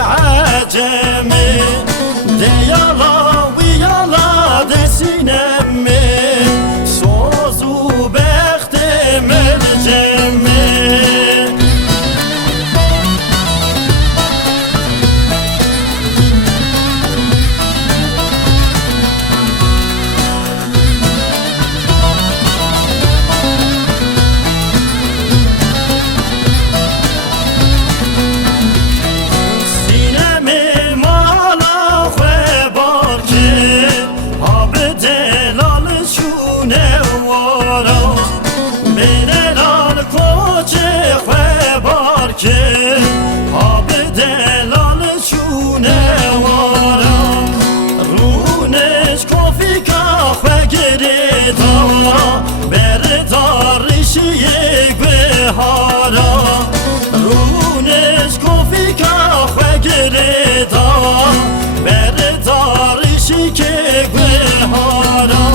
عجمي ديالا ويالا دسينمي سوزو بختم الجمي رونش کوفی که خگره دا بردارشی که گهارا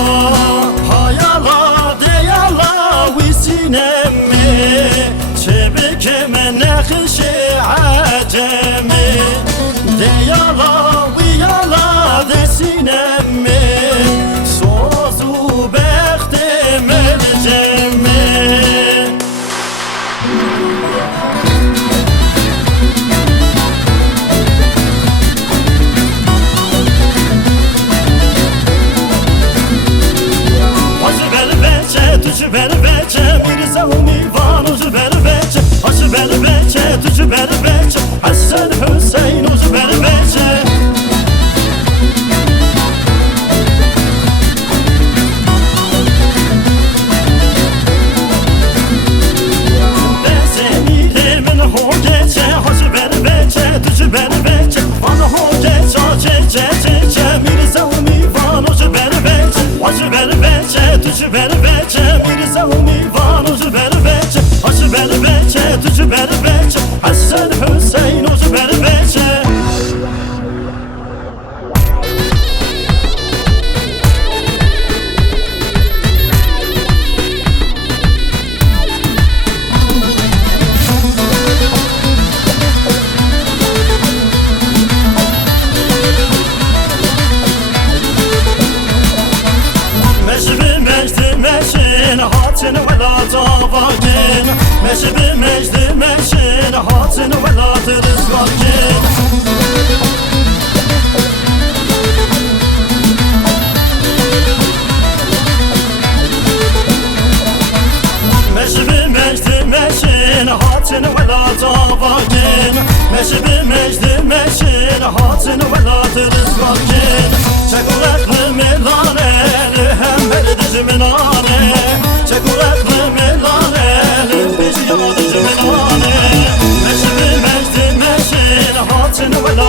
هایالا دیالا وی سینمه چه بکه من نخش عجمه دیالا ویالا دسینمه سوزو بخت ملجمه Ver veçe Mirza Umivan ucu ver veçe Aşı ver veçe tucu ver veçe Hasan Hüseyin ucu ver veçe Bezeni demin ho geçe Aşı ver veçe tucu ver veçe Bana ho geçe çe Mirza Umivan ucu ver veçe Aşı ver veçe tucu ver veçe Mirza Umivan ucu ver veçe Aşı ver veçe tucu ver veçe Hasan Hüseyin ucu ver veçe Hatın vela tavakin Meşbi mecdi meşin Hatın vela tırızlakin Meşbi mecdi meşin Hatın vela tavakin Meşbi mecdi meşin Hatın vela tırızlakin Çekulaklı milaneli Hem berdici minane Çekulaklı milaneli Biz yamadıcı minane Meşbi mecdi meşin Hatın vela